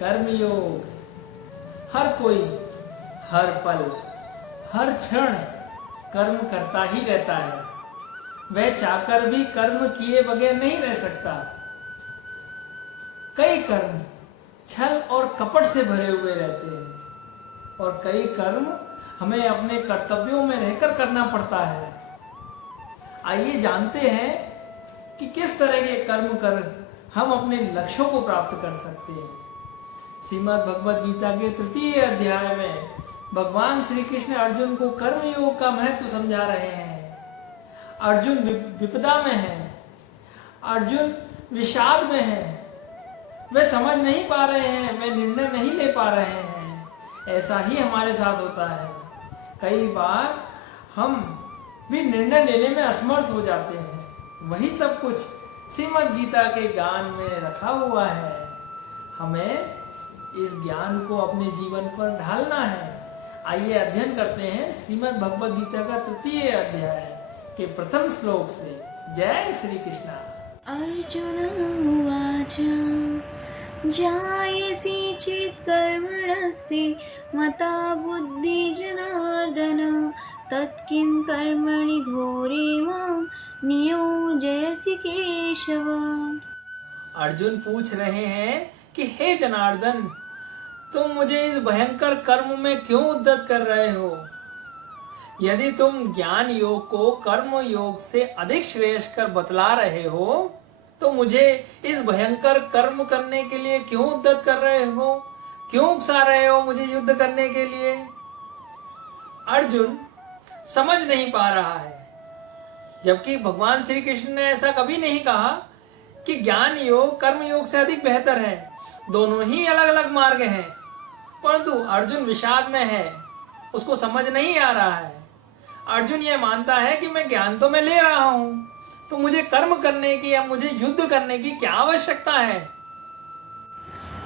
कर्मयोग। हर कोई हर पल हर क्षण कर्म करता ही रहता है। वह चाहकर भी कर्म किए बगैर नहीं रह सकता। कई कर्म छल और कपट से भरे हुए रहते हैं और कई कर्म हमें अपने कर्तव्यों में रहकर करना पड़ता है। आइए जानते हैं कि किस तरह के कर्म कर हम अपने लक्ष्यों को प्राप्त कर सकते हैं। श्रीमद् भगवद गीता के 3 अध्याय में भगवान श्री कृष्ण अर्जुन को कर्मयोग का महत्व समझा रहे हैं। अर्जुन विपदा में है, अर्जुन विषाद में है, वे समझ नहीं पा रहे हैं, वे निर्णय नहीं ले पा रहे हैं। ऐसा ही हमारे साथ होता है। कई बार हम भी निर्णय लेने में असमर्थ हो जाते हैं। वही सब कुछ श्रीमद् गीता के ज्ञान में रखा हुआ है। हमें इस ज्ञान को अपने जीवन पर ढालना है। आइए अध्ययन करते हैं श्रीमद् भगवद गीता का 3 अध्याय के प्रथम श्लोक से। जय श्री कृष्णा। अर्जुन उवाच जायसी चेत् कर्मणस्ते मता बुद्धि जनार्दन तत्किं कर्मणि घोरे मां नियोजयसि केशव। अर्जुन पूछ रहे हैं कि हे जनार्दन, तुम मुझे इस भयंकर कर्म में क्यों उद्यत कर रहे हो? यदि तुम ज्ञान योग को कर्म योग से अधिक श्रेयस्कर बतला रहे हो तो मुझे इस भयंकर कर्म करने के लिए क्यों उद्यत कर रहे हो? क्यों उकसा रहे हो मुझे युद्ध करने के लिए? अर्जुन समझ नहीं पा रहा है, जबकि भगवान श्री कृष्ण ने ऐसा कभी नहीं कहा कि ज्ञान योग कर्म योग से अधिक बेहतर है। दोनों ही अलग अलग मार्ग हैं, परंतु अर्जुन विषाद में है, उसको समझ नहीं आ रहा है। अर्जुन ये मानता है कि मैं ज्ञान तो मैं ले रहा हूं, तो मुझे कर्म करने की या मुझे युद्ध करने की क्या आवश्यकता है?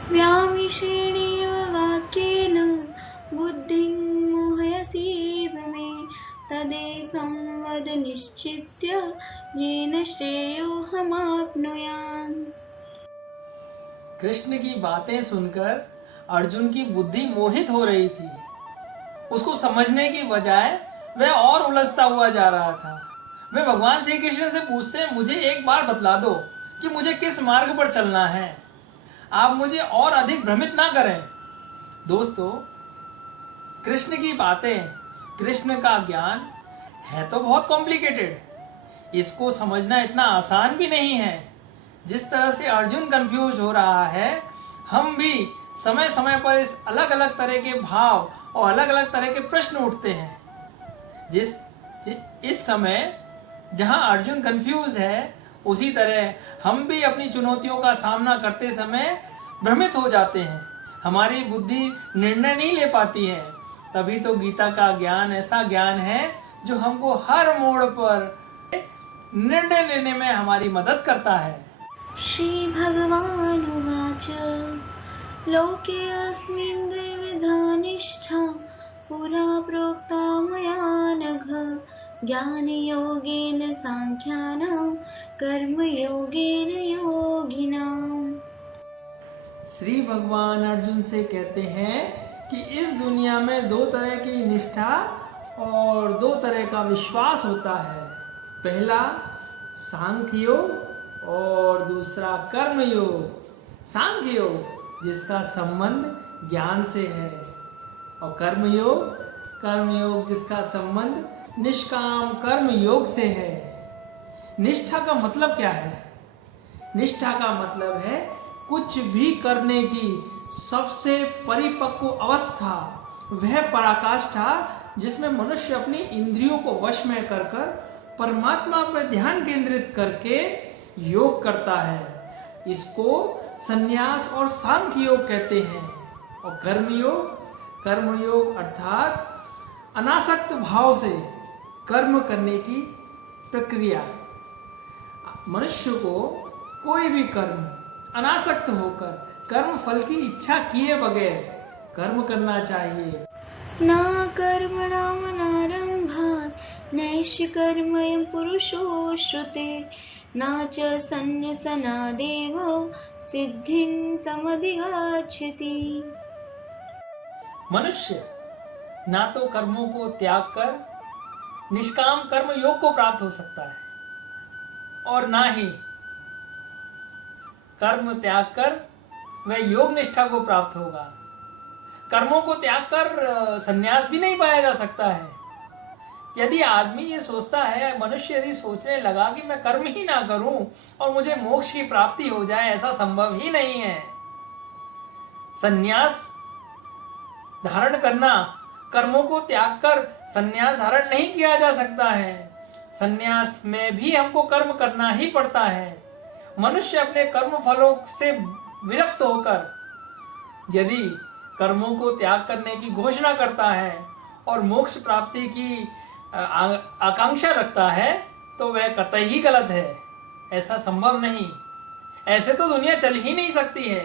व्यामिश्रेणेव वाक्येन बुद्धिं मोहयसीव मे तदेकं वद निश्चित्य येन श्रेयोऽहमाप्नुयाम्। कृष्ण की बातें सुनकर अर्जुन की बुद्धि मोहित हो रही थी। उसको समझने की बजाय वह और उलझता हुआ जा रहा था। वे भगवान श्री कृष्ण से पूछते हैं, मुझे एक बार बतला दो कि मुझे किस मार्ग पर चलना है। आप मुझे और अधिक भ्रमित ना करें। दोस्तों, कृष्ण की बातें, कृष्ण का ज्ञान है तो बहुत कॉम्प्लिकेटेड। इसको समझना इतना आसान भी नहीं है। जिस तरह से अर्जुन कंफ्यूज हो रहा है, हम भी समय समय पर इस अलग अलग तरह के भाव और अलग अलग तरह के प्रश्न उठते हैं। इस समय जहां अर्जुन कंफ्यूज है, उसी तरह हम भी अपनी चुनौतियों का सामना करते समय भ्रमित हो जाते हैं। हमारी बुद्धि निर्णय नहीं ले पाती है। तभी तो गीता का ज्ञान ऐसा ज्ञान है जो हमको हर मोड़ पर निर्णय लेने में हमारी मदद करता है। श्री भगवानुवाच लोके अस्मिन् द्विविधा निष्ठा पुरा प्रोक्ता मया नघ ज्ञानयोगेन सांख्यानां कर्मयोगेन योगिनाम्। श्री भगवान अर्जुन से कहते हैं कि इस दुनिया में 2 तरह की निष्ठा और 2 तरह का विश्वास होता है। पहला सांख्य योग और दूसरा कर्म योग। सांख्य योग जिसका संबंध ज्ञान से है और कर्म योग जिसका संबंध निष्काम कर्म योग से है। निष्ठा का मतलब क्या है? निष्ठा का मतलब है कुछ भी करने की सबसे परिपक्व अवस्था, वह पराकाष्ठा जिसमें मनुष्य अपनी इंद्रियों को वश में कर परमात्मा पर ध्यान केंद्रित करके योग करता है। इसको संन्यास और सांख्य योग कहते हैं। और कर्मयोग अर्थात अनासक्त भाव से कर्म करने की प्रक्रिया। मनुष्य को कोई भी कर्म अनासक्त होकर कर्म फल की इच्छा किए बगैर कर्म करना चाहिए। न कर्मणामनारम्भात् नैष्कर्म्यं पुरुषो श्रुते न च सन्न्यसनादेव सिद्धिं समधिगच्छति। मनुष्य ना तो कर्मों को त्याग कर निष्काम कर्म योग को प्राप्त हो सकता है और ना ही कर्म त्याग कर वह योग निष्ठा को प्राप्त होगा। कर्मों को त्याग कर संन्यास भी नहीं पाया जा सकता है। यदि आदमी ये सोचता है, मनुष्य यदि सोचने लगा कि मैं कर्म ही ना करूं और मुझे मोक्ष की प्राप्ति हो जाए, ऐसा संभव ही नहीं है। संन्यास धारण करना, कर्मों को त्याग कर संन्यास धारण नहीं किया जा सकता है। संन्यास में भी हमको कर्म करना ही पड़ता है। मनुष्य अपने कर्म फलों से विरक्त होकर यदि कर्मों को त्याग करने की घोषणा करता है और मोक्ष प्राप्ति की आकांक्षा रखता है तो वह कतई ही गलत है। ऐसा संभव नहीं। ऐसे तो दुनिया चल ही नहीं सकती है।